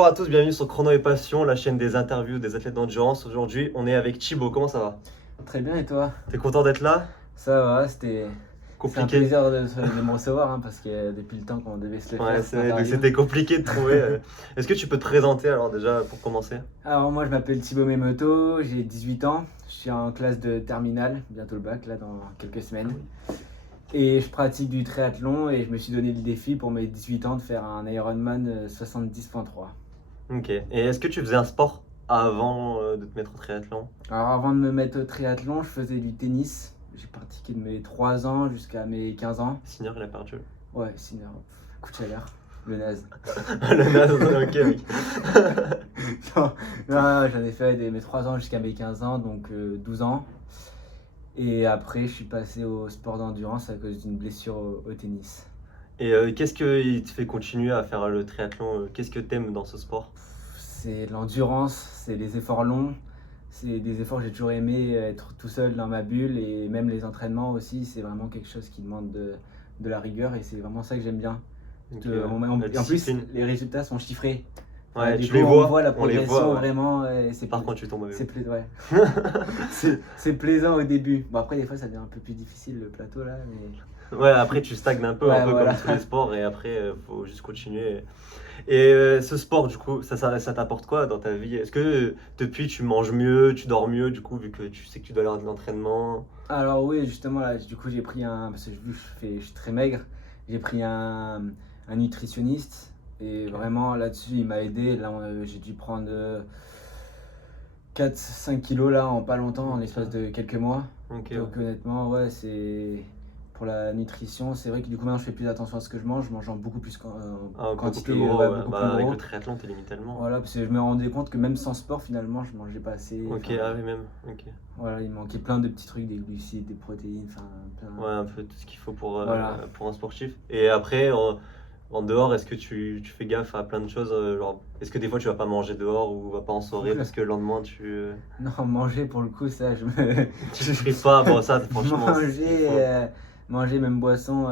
Bonjour à tous, bienvenue sur Chrono et Passion, la chaîne des interviews des athlètes d'endurance. Aujourd'hui, on est avec Thibaut. Comment ça va? Très bien, et toi? T'es content d'être là? Ça va, c'est un Compliqué. plaisir de me recevoir parce que depuis le temps qu'on devait se le Ouais, faire. cette donc interview. c'était compliqué de trouver. Est-ce que tu peux te présenter alors déjà pour commencer? Alors moi je m'appelle Thibaut Memoto, j'ai 18 ans, je suis en classe de terminale, bientôt le bac là dans quelques semaines. Et je pratique du triathlon et je me suis donné le défi pour mes 18 ans de faire un Ironman 70.3. Ok. Et est-ce que tu faisais un sport avant de te mettre au triathlon? Alors avant de me mettre au triathlon, je faisais du tennis. J'ai pratiqué de mes 3 ans jusqu'à mes 15 ans. Senior, il a perdu. Ouais, sinon, coup de chaleur, le naze. Le naze, ok, mec. Non, non, j'en ai fait de mes 3 ans jusqu'à mes 15 ans, donc 12 ans. Et après, je suis passé au sport d'endurance à cause d'une blessure au tennis. Et qu'est-ce qui te fait continuer à faire le triathlon? Qu'est-ce que t'aimes dans ce sport? C'est l'endurance, c'est les efforts longs, c'est des efforts que j'ai toujours aimé être tout seul dans ma bulle et même les entraînements aussi, c'est vraiment quelque chose qui demande de la rigueur et c'est vraiment ça que j'aime bien. Ok, Et la en plus, discipline. les résultats sont chiffrés. Ouais, Du tu coup, les on voit la on les progression voit, ouais. vraiment. Et Par contre, tu tombes avec. ouais. C'est plaisant au début. Bon, après, des fois, ça devient un peu plus difficile le plateau là. Mais... Ouais, après tu stagnes un peu, Ouais, un peu voilà. comme tous les sports, et après faut juste continuer. Et ce sport, du coup, ça t'apporte quoi dans ta vie? Est-ce que depuis tu manges mieux, tu dors mieux, du coup, vu que tu sais que tu dois aller à l'entraînement? Alors, oui, justement, là, du coup, j'ai pris un. Parce que vu que je suis très maigre, j'ai pris un nutritionniste. Et vraiment, là-dessus, il m'a aidé. Là, j'ai dû prendre 4-5 kilos là en pas longtemps, en l'espace de quelques mois. Ok, Donc ouais. honnêtement, ouais, c'est pour la nutrition, c'est vrai que du coup maintenant je fais plus attention à ce que je mange en beaucoup plus Ah, beaucoup quantité, plus gros, ouais, ouais. beaucoup plus Bah, avec gros. le triathlon, t'es limite tellement. Voilà, parce que je me rendais compte que même sans sport finalement je mangeais pas assez. Ok, Enfin, ah oui, même. Ok. voilà, il manquait plein de petits trucs, des glucides, des protéines, enfin Ouais, un peu tout ce qu'il faut Voilà. pour un sportif. Et après, en dehors, est-ce que tu fais gaffe à plein de choses, genre, est-ce que des fois tu vas pas manger dehors ou vas pas en soirée parce que le lendemain Non, manger pour le coup, ça je me. tu te frites pas? Bon, ça, franchement, il Manger, faut. manger même boisson,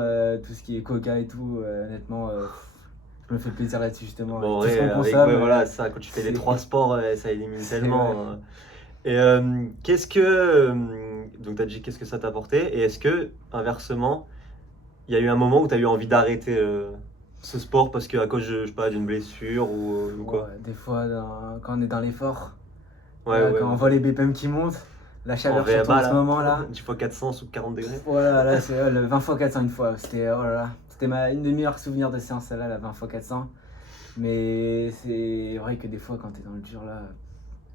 tout ce qui est coca et tout, honnêtement, je me fais plaisir là-dessus justement. Bon, Tous ouais, seront avec, consommables. ouais, voilà, ça, quand tu fais les C'est trois sports, ça élimine c'est tellement. ouais. Et qu'est-ce que. Donc, tu as dit qu'est-ce que ça t'a apporté, et est-ce que, inversement, il y a eu un moment où tu as eu envie d'arrêter ce sport parce que à cause, je sais pas, d'une blessure ou quoi? Ouais, des fois, quand on est dans l'effort, Ouais, ouais, quand on voit les BPM qui montent, la en chaleur surtout VMA, en ce là, moment là, 10 fois 400 sous 40 degrés. voilà, là c'est le 20 x 400 une fois. C'était oh là là, c'était une des meilleurs souvenirs de séance là, la 20 x 400. Mais c'est vrai que des fois quand t'es dans le dur là,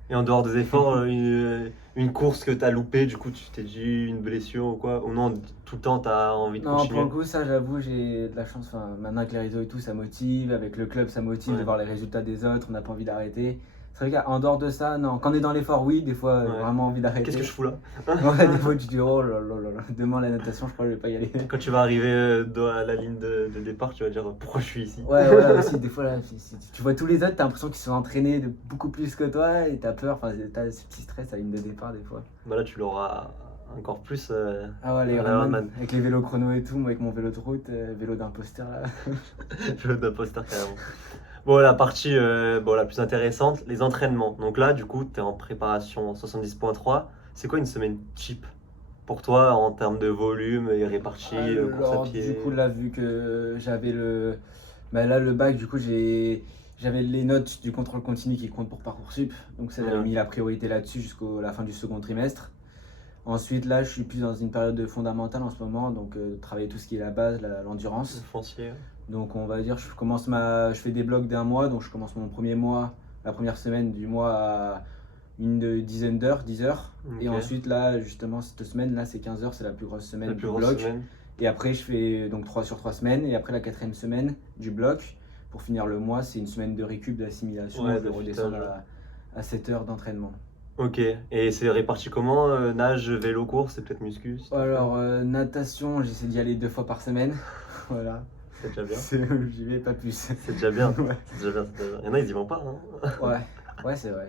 Et en dehors des efforts, une course que tu as loupée, du coup, tu t'es dit une blessure ou quoi? Ou non, tout le temps, tu as envie de non, pour continuer? le coup, ça, j'avoue, j'ai de la chance. Enfin, maintenant, avec les réseaux et tout, ça motive. Avec le club, ça motive de Ouais. voir les résultats des autres. On n'a pas envie d'arrêter. C'est vrai qu'en dehors de ça, non. Quand on est dans l'effort, oui, des fois, Ouais. vraiment envie Qu'est-ce que d'arrêter. je fous là? Ouais, des fois, tu te dis, oh là là là là, demain la natation, je crois que je vais pas y aller. Quand tu vas arriver à la ligne de départ, tu vas dire pourquoi je suis ici. Ouais, voilà, aussi, des fois, là, si tu vois tous les autres, t'as l'impression qu'ils sont entraînés de beaucoup plus que toi et t'as peur. Enfin, t'as ce petit stress à ligne de départ, des fois. Bah là, tu l'auras encore plus Ah ouais, les à Ironman, l'Ironman. avec les vélos chrono et tout, moi, avec mon vélo de route, vélo d'imposteur, là. Le d'imposteur carrément. Bon, la partie bon, la plus intéressante, les entraînements. Donc là, du coup, tu es en préparation 70.3. C'est quoi une semaine type pour toi en termes de volume et répartie, course à Alors, pied? du coup, là, vu que j'avais le. Bah, là, le bac, du coup, j'avais les notes du contrôle continu qui comptent pour Parcoursup. Donc, ça, j'avais Ouais. mis la priorité là-dessus jusqu'à la fin du second trimestre. Ensuite, là, je suis plus dans une période de fondamentale en ce moment. Donc, travailler tout ce qui est la base, Le l'endurance. foncier. Donc, on va dire, je fais des blocs d'un mois. Donc, je commence mon premier mois, la première semaine du mois à une dizaine d'heures, 10 heures. Et Ok. ensuite, là, justement, cette semaine, là, c'est 15 heures, c'est la plus grosse semaine La du plus grosse bloc. semaine. Et après, je fais donc 3 sur 3 semaines. Et après, la quatrième semaine du bloc, pour finir le mois, c'est une semaine de récup, d'assimilation. Ouais, Je vais redescendre d'affûtage. à 7 heures d'entraînement. Ok. Et c'est réparti comment? Nage, vélo, course, c'est peut-être muscu si t'en fais? Alors, natation, j'essaie d'y aller 2 fois par semaine. Voilà. C'est déjà bien. J'y vais pas plus. C'est déjà bien. Ouais. C'est déjà bien, c'est déjà bien. Il y en a, ils y vont pas, hein. Ouais, ouais, c'est vrai.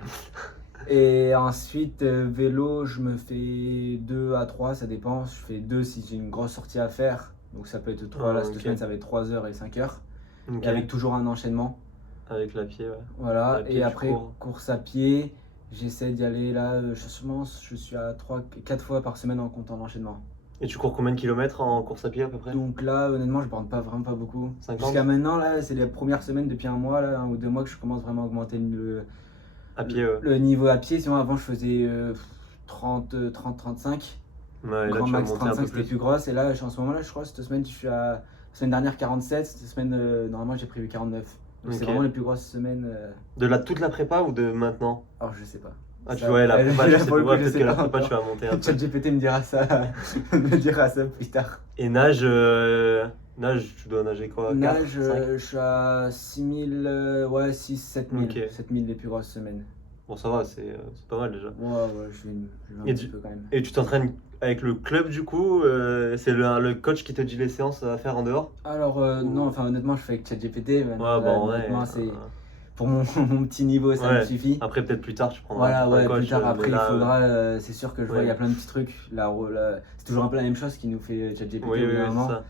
Et ensuite, vélo, je me fais 2 à 3, ça dépend. Je fais 2 si j'ai une grosse sortie à faire. Donc ça peut être 3, Ah, là cette ok. semaine ça va être 3 heures et 5 heures. Ok. Et avec toujours un enchaînement. Avec la pied, ouais. Voilà, À pied, et tu après, cours. course à pied, j'essaie d'y aller là, je suis à 4 fois par semaine en comptant l'enchaînement. Et tu cours combien de kilomètres en course à pied à peu près? Donc là, honnêtement, je ne vraiment pas beaucoup. 50? Jusqu'à maintenant, là, c'est les premières semaines depuis un mois, là, 1 ou 2 mois, que je commence vraiment à augmenter À pied, ouais. le niveau à pied. Sinon, avant, je faisais 30-35. Ouais, et là, Grand tu vas max monter un 35, peu c'était plus. plus grosse. Et là, en ce moment-là, je crois, cette semaine, la semaine dernière 47. Cette semaine, normalement, j'ai prévu 49. Donc, c'est Ok. vraiment les plus grosses semaines. Toute la prépa ou de maintenant? Alors, je sais pas. Ah, Ça, la prépa, tu là, sais pour le pas. coup, Ouais, je peut-être sais que la pas prépa, tu encore. vas monter un peu. ChatGPT me dira ça plus tard. Et nage, tu dois nager quoi? 4, Nage, 5? je suis à 6000, ouais, 6-7000. Ok. 7000 les plus grosses semaines. Bon, ça va, c'est pas mal déjà. Ouais, je vais un Et petit peu quand même. Et tu t'entraînes avec le club du coup? C'est le coach qui te dit les séances à faire en dehors? Alors, non, enfin, honnêtement, je fais avec ChatGPT. Maintenant, Ouais, bah là, en vrai. honnêtement, c'est pour mon petit niveau, ça me Ouais. suffit. Après, peut-être plus tard, tu prendras Voilà, peut-être un ouais, coach. plus tard, mais après, il là, faudra. C'est sûr que je vois, il y a ouais. plein de petits trucs. C'est toujours un peu la même chose qui nous fait ChatGPT Oui, au bout oui, d'un oui, c'est moment. ça.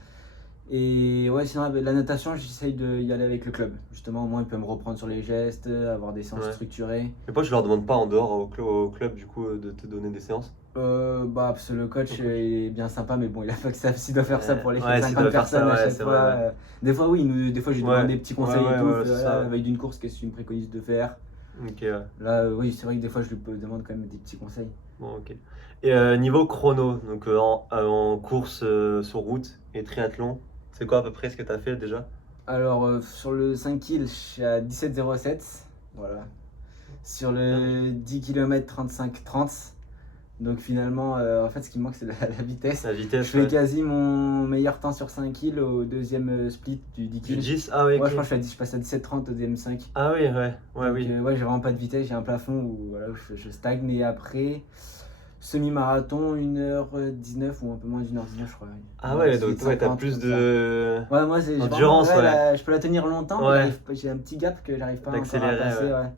Et ouais, sinon, la natation, j'essaye d'y aller avec le club. Justement, au moins, il peut me reprendre sur les gestes, avoir des séances Ouais. structurées. Mais pourquoi tu leur demandes pas en dehors au club du coup de te donner des séances? Parce que le coach Ok. est bien sympa, mais bon, il a pas que ça. S'il doit faire ça pour les Ouais, s'il 50 doit faire ça, personnes à ouais, chaque c'est fois. vrai, ouais. Des fois, oui, des fois, je lui Ouais. demande des petits conseils Ouais, et tout. ouais, Fait, c'est voilà, ça. à la veille d'une course, qu'est-ce que tu me préconises de faire? Ok, ouais. Là, oui, c'est vrai que des fois, je lui demande quand même des petits conseils. Bon, ok. Et niveau chrono, donc en course sur route et triathlon, c'est quoi à peu près ce que tu as fait déjà? Alors, sur le 5 kg, je suis à 17,07. Voilà. Sur le 10 km, 35,30. Donc finalement, en fait, ce qui me manque, c'est la vitesse. La Je vitesse, fais ouais. quasi mon meilleur temps sur 5 kg au deuxième split du 10 Du kg. 10? Ah oui, Ouais, ok. je crois que je passe à 17,30 au deuxième 5. Ah oui, ouais. Ouais, Donc, oui. ouais, j'ai vraiment pas de vitesse, j'ai un plafond où, voilà, où je stagne. Et après, semi-marathon, 1h19 ou un peu moins d'1h19, je crois. Ah ouais, donc 1h18, ouais, t'as 50, plus comme ça. de Ouais, moi, j'ai endurance, vraiment, ouais. je peux la tenir longtemps, mais Ouais. j'ai un petit gap que j'arrive pas encore à D'accélérer, passer. ouais. Ouais.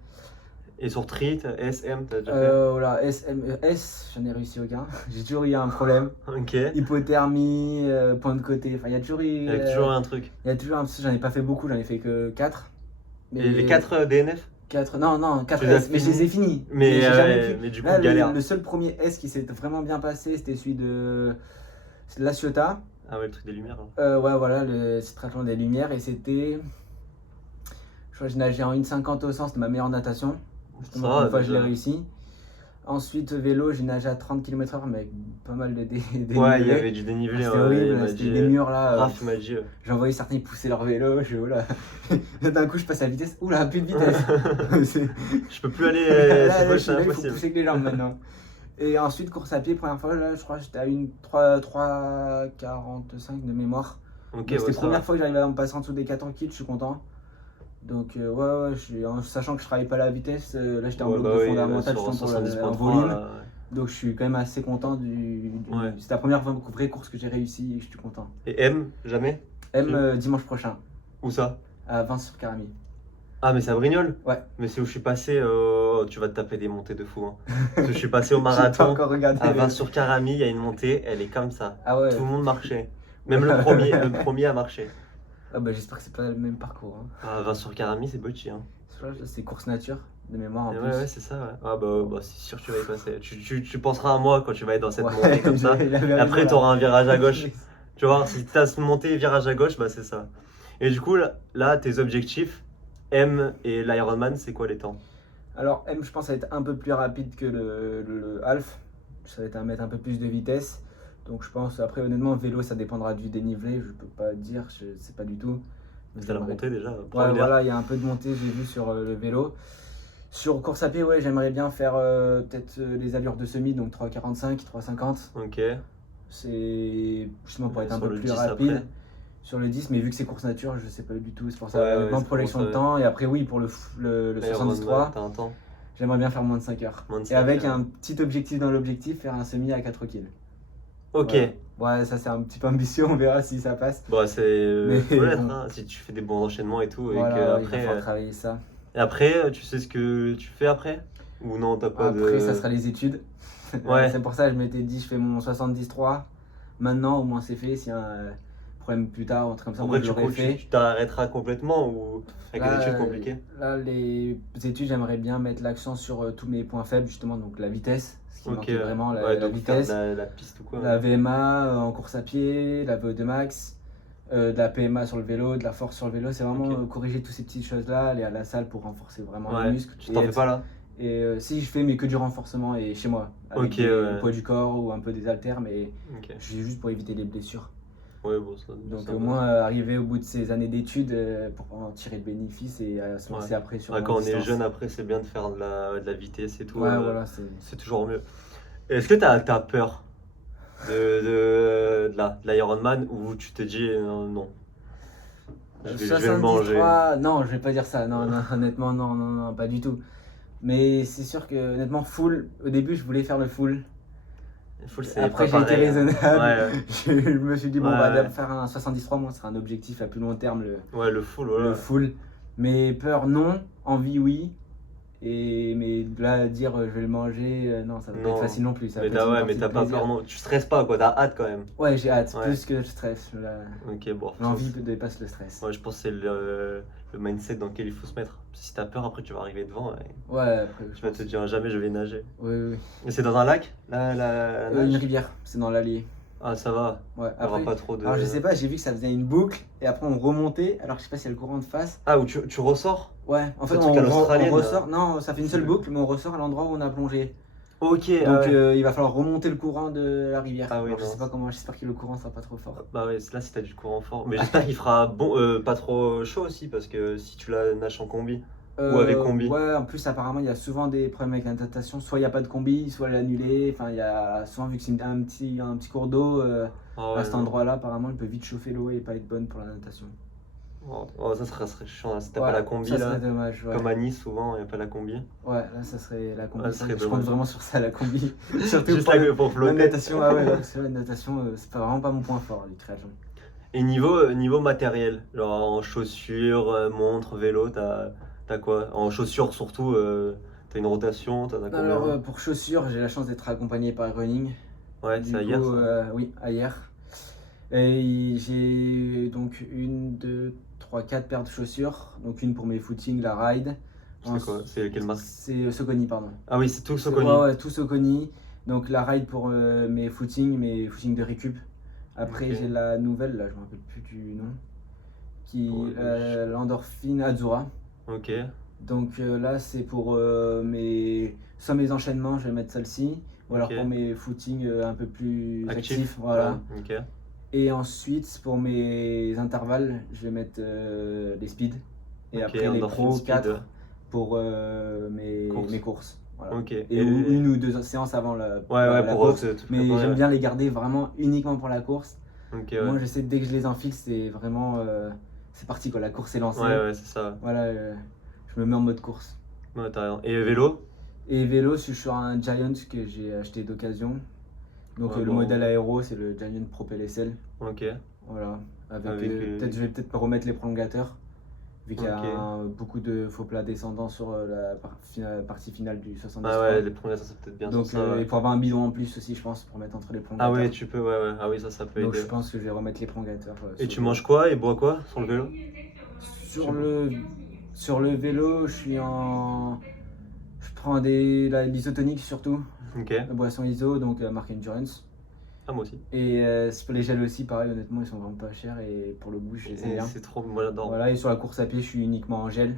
Et sur Tri, SM, t'as déjà fait? Voilà, S, j'en ai réussi aucun. J'ai toujours eu un problème. Ok. Hypothermie, point de côté. Enfin, il y a toujours eu. Il y a toujours un truc. Il y a toujours un petit. J'en ai pas fait beaucoup, j'en ai fait que 4. Et les 4 DNF? 4, non, 4 Tu les as S, mais je les ai finis. Mais, j'ai jamais pu. mais du coup, Là, galère. le seul premier S qui s'est vraiment bien passé, c'était celui c'est de La Ciotat. Ah ouais, le truc des lumières. Là. Ouais, voilà, c'est triathlon des Lumières. Et c'était. Je crois que je nageais en 1,50 au 100, c'était ma meilleure natation. Justement, Ça va, une fois, je l'ai déjà. réussi. Ensuite, vélo, j'ai nagé à 30 km/h, mais avec pas mal de dénivelé. Ouais, il y avait du dénivelé. C'était Ouais, il horrible, m'a c'était dit, des murs là. Raph m'a dit. J'ai envoyé certains, ils poussaient leur vélo. Oula. D'un coup, je passe à la vitesse. Oula, plus de vitesse. Je peux plus aller. Là, C'est je suis là, il faut impossible. pousser que les jambes maintenant. Et ensuite, course à pied, première fois, là, je crois que j'étais à 3,45 de mémoire. Ok, Donc, ouais, c'était la ça première va. fois que j'arrivais à me passer en dessous des 4 kg, je suis content. Donc, ouais, en sachant que je travaille pas la vitesse, là j'étais en Ouais, bloc bah de oui, fondamental, sur justement pour 70.3, un volume. ouais. Donc, je suis quand même assez content Ouais. c'est la première vraie course que j'ai réussi et je suis content. Et M, jamais? Dimanche prochain, Où ça? à 20 sur Caramie. Ah, mais c'est à Brignoles? Ouais. Mais c'est où je suis passé, tu vas te taper des montées de fou. Hein. Parce que je suis passé au J'ai pas marathon encore regardé. à 20 sur Caramie, il y a une montée, elle est comme ça. Ah ouais. Tout le monde marchait. Même le premier a marché. Ah bah j'espère que c'est pas le même parcours. Hein. Ah, 20 sur Caramie, c'est botché. Hein. C'est course nature de mémoire en Et plus. ouais, c'est ça. Ouais. Ah bah c'est sûr que tu vas y passer. Tu penseras à moi quand tu vas être dans cette Ouais, montée comme ça. j'avais Et après, raison, tu auras un virage à gauche. là. Tu vois, si tu as ce montée virage à gauche, bah c'est ça. Et du coup, là, tes objectifs, M et l'Ironman, c'est quoi les temps? Alors M, je pense, ça va être un peu plus rapide que le half. Ça va être mettre un peu plus de vitesse. Donc je pense, après honnêtement, vélo, ça dépendra du dénivelé. Je peux pas dire, je sais pas du tout. T'as la montée déjà? Ouais, première. voilà, il y a un peu de montée, j'ai vu sur le vélo. Sur course à pied, ouais, j'aimerais bien faire peut-être les allures de semi, donc 3,45, 3,50. Ok. C'est justement pour être un Sur peu le plus 10 rapide. après. Sur le 10, mais vu que c'est course nature, je sais pas du tout. C'est pour ça, Ouais, ouais, grande c'est projection pour de ça. temps. Et après, oui, pour le L'Ironman, 73, t'as un temps. j'aimerais bien faire moins de 5 heures. Moins de Et 5 avec heures. un petit objectif dans l'objectif, faire un semi à 4 kg. Ok. Ouais, ça c'est un petit peu ambitieux, on verra si ça passe. Bon, c'est Mais faut l'être, bon. hein, si tu fais des bons enchaînements et tout. Et Voilà, que il va après, falloir travailler ça. et après, tu sais ce que tu fais après? Ou non, t'as pas Après, de. ça sera les études. Ouais. C'est pour ça que je m'étais dit, je fais mon 73. Maintenant, au moins c'est fait. Si un problème plus tard, un truc comme ça, Après, moi je l'aurais fait. tu t'arrêteras complètement ou avec les Là, études compliquées? là, les études, j'aimerais bien mettre l'accent sur tous mes points faibles, justement, donc la vitesse, ce qui me Ok, manquait vraiment, ouais, la donc faire de vitesse, la piste ou quoi. la VMA en course à pied, la VO2 max, de la PMA sur le vélo, de la force sur le vélo, c'est vraiment Ok. corriger toutes ces petites choses-là, aller à la salle pour renforcer vraiment les Ouais, muscles. tu t'en fais pas là? Et si je fais, mais que du renforcement et chez moi, avec Ok, du ouais. poids du corps ou un peu des haltères, mais Ok. juste pour éviter les blessures. Ouais, bon, ça. Donc ça au va. moins arriver au bout de ces années d'études pour en tirer le bénéfice et se lancer Ouais. après sur Ouais, la quand on est distance. jeune, après, c'est bien de faire de la vitesse et tout. Ouais, voilà, c'est. C'est toujours mieux. Est-ce que t'as peur de l'Ironman ou tu te dis non, je vais le manger? 73, non, je vais pas dire ça. Non, non, honnêtement, non, non, non, pas du tout. Mais c'est sûr que, honnêtement, full, au début, je voulais faire le full. Full, c'est Après, pas j'ai été pareil, hein. raisonnable. Ouais, Je me suis dit, bon, Ouais, on va ouais. faire un 73, moi, ce sera un objectif à plus long terme, Ouais, le full, le voilà. full. Mais peur, non. Envie, oui. Mais là, dire je vais le manger, non, ça va pas Non. être facile non plus. Ça va Mais pas être une mais partie de t'as pas plaisir. peur, non. Tu stresses pas, quoi. T'as hâte quand même. Ouais, j'ai hâte, Ouais. plus que je stresse. Ok, bon. L'envie dépasse le stress. Ouais, je pense que c'est le mindset dans lequel il faut se mettre. Si t'as peur, après, tu vas arriver devant et Ouais, après, tu vas te dire jamais je vais nager. Oui, oui. Et c'est dans un lac, la nage? Une rivière, c'est dans l'Allier. Ah, ça va. Ouais, Il y aura après. pas trop de. Alors, je sais pas, j'ai vu que ça faisait une boucle et après on remontait. Alors, je sais pas s'il y a le courant de face. Ah, où tu ressors? Ouais, en fait, Le truc à l'australienne, on là. ressort. Non, ça fait une seule C'est- boucle, mais on ressort à l'endroit où on a plongé. Ok, ah Donc, ouais. il va falloir remonter le courant de la rivière. Ah oui, Alors, je non. sais pas comment, j'espère que le courant sera pas trop fort. Bah ouais, là, si t'as du courant fort. Mais j'espère qu'il fera pas trop chaud aussi, parce que si tu la nages en combi. Ou avec combi. Ouais, en plus, apparemment, il y a souvent des problèmes avec la natation. Soit il n'y a pas de combi, soit elle est annulée. Enfin, il y a souvent, vu que c'est un petit cours d'eau, Ah à ouais, cet non. endroit-là, apparemment, il peut vite chauffer l'eau et pas être bonne pour la natation. Oh, ça serait chiant, là, si t'as Ouais, pas la combi, ça là. serait dommage. Ouais. Comme à Nice, souvent, il n'y a pas la combi. Ouais, là, ça serait la combi. Ouais, ça serait Je compte dommage. vraiment sur ça, la combi. Surtout Juste pour là, pour la flotter. natation. Ah ouais, parce que la natation, c'est vraiment pas mon point fort, du triathlon. Et niveau matériel, genre en chaussures, montres, vélo, t'as quoi? En chaussures surtout, t'as une rotation, t'en as combien? Alors, pour chaussures, j'ai la chance d'être accompagné par Running. Ouais, Du c'est hier coup, ça. oui, à hier. Et j'ai donc une, deux, trois, quatre paires de chaussures. Donc une pour mes footings, la ride. C'est quoi? C'est quelle marque? C'est Saucony, pardon. Ah oui, c'est tout Saucony. Ouais, ouais, tout Saucony. Donc la ride pour mes footings de récup. Après, Ok. j'ai la nouvelle, là, je me rappelle plus du nom. Qui Ouais, l'Endorphine Azura. Ok, Donc là, c'est pour soit mes enchaînements, je vais mettre celle-ci. Ou alors Ok. pour mes footings un peu plus actif. actifs. Voilà. Ouais, ok. Et ensuite, pour mes intervalles, je vais mettre les speeds. Et Ok, après, les Endorphin pros Speed. 4 pour Courses. mes courses. Voilà. Ok. Et une ou deux séances avant la Ouais, la pour course. te Mais préparer, j'aime ouais. bien les garder vraiment uniquement pour la course. Ok, Moi, ouais. je sais que dès que je les enfile, c'est vraiment. C'est parti, quoi. La course est lancée. Ouais, c'est ça. Voilà, je me mets en mode course. Ouais, t'as raison. Et vélo? Et vélo, je suis sur un Giant que j'ai acheté d'occasion. Donc Ouais, le bon. modèle aéro, c'est le Giant Propel SL. Ok. Voilà. Avec, Avec, je vais peut-être remettre les prolongateurs. Vu qu'il y a Ok. beaucoup de faux plats descendants sur la partie finale du 73. Ah ouais, les premiers, ça peut-être bien Donc, sur ça. Ouais. et pour avoir un bidon en plus aussi, je pense, pour mettre entre les Ah prolongateurs. ouais, tu peux, ouais. Ah oui, ça peut Donc aider. je pense que je vais remettre les prolongateurs. Et tu manges quoi et bois quoi sur le vélo? Sur le vélo, je prends l'isotonique surtout, Ok. la boisson ISO, donc marque Endurance. Ah, moi aussi. Et pour les gels aussi, pareil, honnêtement, ils sont vraiment pas chers et pour le goût, je les aime Et bien. c'est trop, moi j'adore. Voilà, et sur la course à pied, je suis uniquement en gel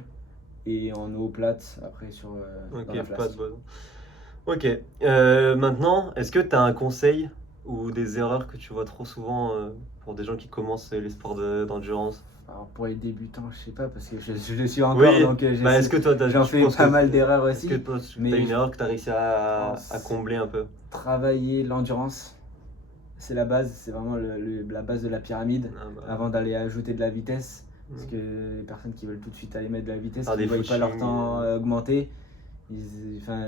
et en eau plate, après dans Ok, la pas flasque. de boisson. Ok. Maintenant, est-ce que tu as un conseil ou des erreurs que tu vois trop souvent pour des gens qui commencent les sports d'endurance? Alors pour les débutants, je sais pas, parce que je le suis encore, Oui, donc bah, est-ce que toi, j'en je fais pense pas que- mal d'erreurs Est-ce que aussi. toi, mais t'as une je- erreur que tu as réussi à pense- combler un peu? Travailler l'endurance, c'est la base, c'est vraiment la base de la pyramide, Ah bah, avant d'aller ajouter de la vitesse. Parce Mm. que les personnes qui veulent tout de suite aller mettre de la vitesse, Faire qui ne des voient pas leur footing, temps augmenter,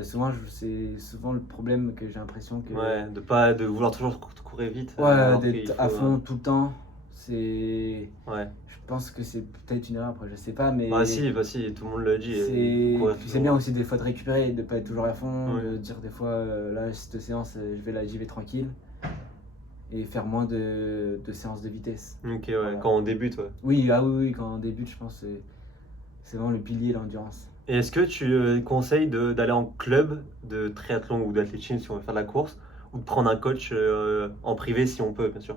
souvent c'est souvent le problème que j'ai l'impression que Ouais, de vouloir toujours courir vite. ouais, alors qu'il d'être faut, à fond tout le temps, c'est Ouais. je pense que c'est peut-être une erreur, après je sais pas, mais Bah si, tout le monde le dit. c'est courir puis c'est toujours. bien aussi des fois de récupérer, de pas être toujours à fond, Ouais. de dire des fois là cette séance j'y vais tranquille. et faire moins de séances de vitesse. Ok, ouais, Voilà. quand on débute, ouais. Oui, oui, quand on débute, je pense que c'est vraiment le pilier, l'endurance. Et est-ce que tu conseilles d'aller en club de triathlon ou d'athlétisme si on veut faire de la course, ou de prendre un coach en privé si on peut, bien sûr?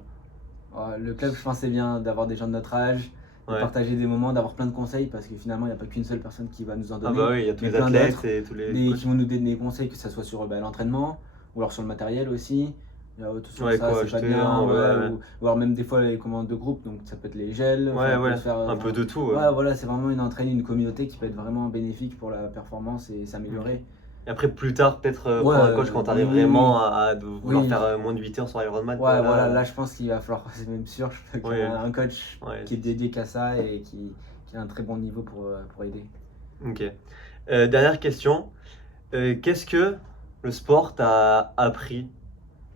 Le club, je pense, c'est bien d'avoir des gens de notre âge, de Ouais. partager des moments, d'avoir plein de conseils, parce que finalement, il n'y a pas qu'une seule personne qui va nous en Ah donner, bah oui, il y a tous mais les plein athlètes d'autres, et tous les qui coachs. vont nous donner des conseils, que ce soit sur l'entraînement, ou alors sur le matériel aussi. Tout sur Ouais, ça, quoi c'est pas acheter, bien, hein, ouais. ou alors même des fois les commandes de groupe, donc ça peut être les gels, Ouais, on peut ouais, faire, un peu de tout, ouais. ouais, voilà, c'est vraiment une communauté qui peut être vraiment bénéfique pour la performance et s'améliorer. Et après, plus tard, peut-être Ouais, prendre un coach quand tu arrives oui, vraiment à vouloir oui. faire moins de 8 heures sur Ironman, Ouais, quoi, voilà, là. là je pense qu'il va falloir, c'est même sûr, qu'il y Ouais. ait un coach Ouais, qui est dédié qu'à ça et qui a un très bon niveau pour aider. ok. Dernière question. Qu'est-ce que le sport t'a appris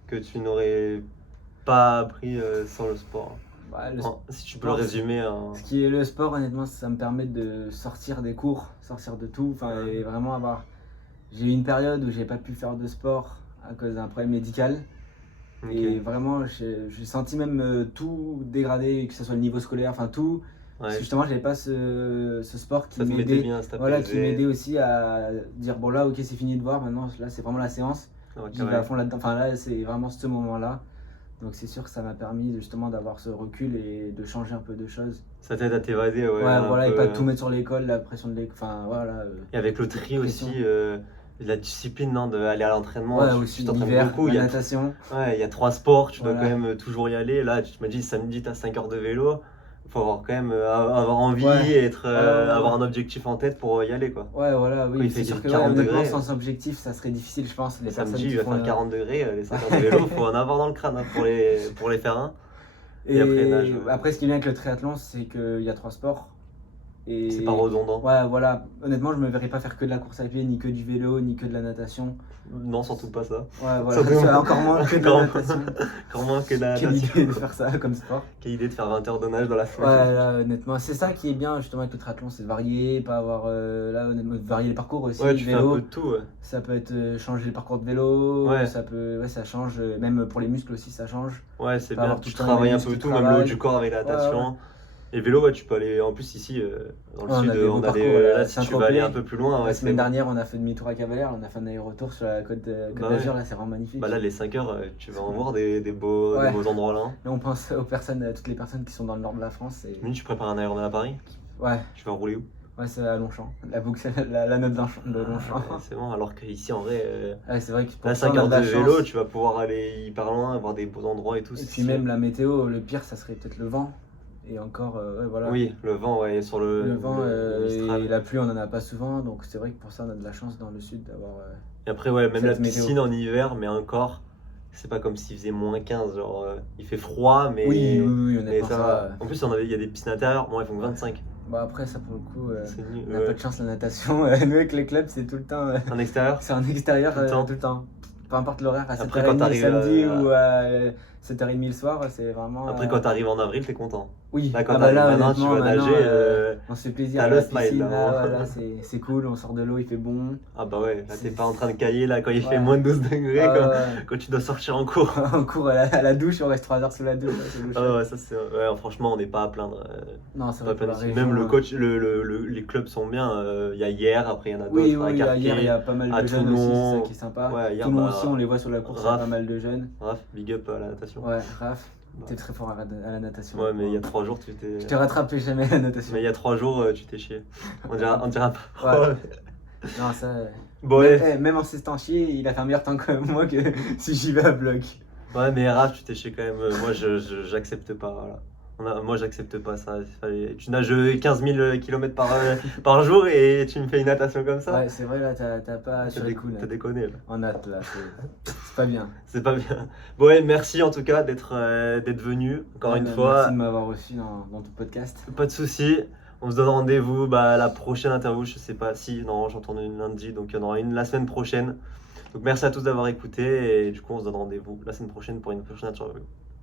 que tu n'aurais pas appris sans le sport? Bah, le Si tu peux le sport, résumer en... ce qui est le sport, honnêtement, ça me permet de sortir des cours, sortir de tout, Ouais. et vraiment avoir. J'ai eu une période où j'ai pas pu faire de sport à cause d'un problème médical. Ok. Et vraiment, j'ai senti même tout dégradé, que ce soit le niveau scolaire, enfin tout. Parce que Ouais, justement, j'avais pas ce sport qui ça te mettait m'aidait. bien, ça Voilà, qui t'apaisait. m'aidait aussi à dire bon, là, ok, c'est fini de voir, maintenant, là, c'est vraiment la séance. Ok, J'y vais ouais. à fond là-dedans. Enfin, là, c'est vraiment ce moment-là. Donc, c'est sûr que ça m'a permis justement d'avoir ce recul et de changer un peu de choses. Ça t'aide à t'évader, ouais, Ouais, un voilà, et peu. pas tout mettre sur l'école, la pression de l'école. Enfin, voilà. Et avec le tri pression. aussi, la discipline, non, d'aller à l'entraînement, Ouais, tu aussi, t'entraînes l'hiver, beaucoup. la Il y a, natation. ouais, il y a 3 sports, tu dois quand Voilà. même toujours y aller. Là, tu m'as dit samedi, tu as 5 heures de vélo. Il faut avoir quand même avoir envie Ouais. et être, Ouais. avoir un objectif en tête pour y aller, quoi. Ouais, voilà, Quand oui, il c'est fait sûr que 40 honnêtement, degrés, sans objectif, ça serait difficile, je pense. Les personnes samedi, qui il va font faire 40 degrés, les 5 heures de vélo, il faut en avoir dans le crâne hein, pour les faire un. Et après, nage, Et après, ce qui est bien avec le triathlon, c'est qu'il y a 3 sports. c'est pas Et redondant. ouais, voilà, honnêtement, je me verrais pas faire que de la course à pied, ni que du vélo, ni que de la natation. Non, surtout pas ça. Ouais, voilà, Surtout- c'est encore moins que de la Encore- natation. Encore moins que la Quelle natation. idée de faire ça comme sport. Quelle idée de faire 20 heures de nage dans la semaine. Ouais, là, honnêtement, c'est ça qui est bien justement avec le triathlon, c'est de varier, pas avoir là, honnêtement, de varier les parcours aussi. Ouais, tu fais un vélo, peu de tout. Ouais. ça peut être changer le parcours de vélo, Ouais. ça change, même pour les muscles aussi, ça change. Ouais, c'est Pas bien. avoir tout Tu le temps travailles les un peu muscles tout, qui même le haut travaillent. du corps avec la Ouais, natation. Et vélo, ouais, tu peux aller. En plus, ici, dans le Ouais, on sud, a des beaux on a parcours, là, là, si tu veux aller un peu plus loin, ouais, La c'est semaine bon. dernière, on a fait demi-tour à Cavalère, on a fait un aller-retour sur la côte Bah d'Azur, ouais. là, c'est vraiment magnifique. Bah là, les 5 heures, tu vas en voir des beaux Ouais. endroits là. Hein. Là, on pense aux personnes, à toutes les personnes qui sont dans le nord de la France. Et... Tu prépares un Ironman à Paris. Ouais, Tu vas rouler où? c'est à Longchamp, la boucle, la note de Longchamp. Ouais, c'est bon, alors qu'ici, en vrai, Ouais, c'est vrai que pour là, ça, 5 on a heures de de la vélo, chance. tu vas pouvoir aller hyper loin, voir des beaux endroits et tout. Et c'est puis sûr. même la météo, le pire, ça serait peut-être le vent. Et encore, ouais, voilà. Oui, le vent, ouais, sur Le vent le Mistral. et la pluie, on en a pas souvent, donc c'est vrai que pour ça, on a de la chance dans le sud d'avoir. Et après, ouais, même Cette la piscine météo. en hiver, mais encore, c'est pas comme s'il faisait moins 15. Genre, il fait froid, mais. Oui, Mais honnêtement, ça ça va. va. En plus, il y a des piscines intérieures, bon, elles font 25. Bah après, ça pour le coup, C'est nul. on n'a pas de chance la natation. Nous, avec les clubs, c'est tout le temps. En extérieur? C'est en extérieur Tout le temps. tout le temps. Peu importe l'horaire, à Après, 7h30 quand le t'arrives, samedi ou à 7h30 le soir, c'est vraiment. Après, quand t'arrives en avril, t'es content. Oui, Là, quand ah bah là, t'arrives maintenant, tu honnêtement, vas nager. on se fait plaisir t'as à le la smile, piscine, là, là, vraiment. voilà, c'est cool, on sort de l'eau, il fait bon. Ah bah ouais, là, t'es C'est- pas en train de cailler, là, quand il fait Ouais. moins de 12 degrés, Ah, quand, ouais. quand tu dois sortir en cours. On court à la douche, on reste 3 heures sous la douche. C'est louche. Ah ouais, ça c'est. Ouais, franchement, on n'est pas à plaindre. Non, c'est Pas vrai pour la ici. région. Même le coach, les clubs sont bien. Il y a hier, après il y en a d'autres Oui, à hier, il Cartier. y a pas mal à de jeunes aussi, Toulon. c'est ça qui est sympa. Ouais, hier, Toulon bah, aussi, on les voit sur la course, il y a Raph. pas mal de jeunes. Raph, big up à la natation. Ouais, Raph, Bah. t'es très fort à la natation. Ouais, mais il y a 3 jours, tu t'es. Je te rattraperai jamais à la natation. Mais il y a 3 jours, tu t'es chié. On dira pas. Ouais. Non, ça. Bon, même, ouais. même en s'étant chier, il a fait un meilleur temps que moi que si j'y vais à bloc. Ouais, mais Raph, tu t'es chié quand même. Moi, j'accepte pas. Voilà. Moi, j'accepte pas ça. Tu nages 15 000 km par jour et tu me fais une natation comme ça. Ouais, c'est vrai, là, t'as pas T'as sur les coups. t'as déconné là. En hâte, là, c'est pas bien. C'est pas bien. Bon, ouais, merci en tout cas d'être venu encore Ouais, une bah, fois. Merci de m'avoir reçu dans ton podcast. Pas de souci. On se donne rendez-vous à la prochaine interview. Je sais pas si, non, j'entends une lundi, donc il y en aura une la semaine prochaine. Donc merci à tous d'avoir écouté et du coup on se donne rendez-vous la semaine prochaine pour une prochaine interview.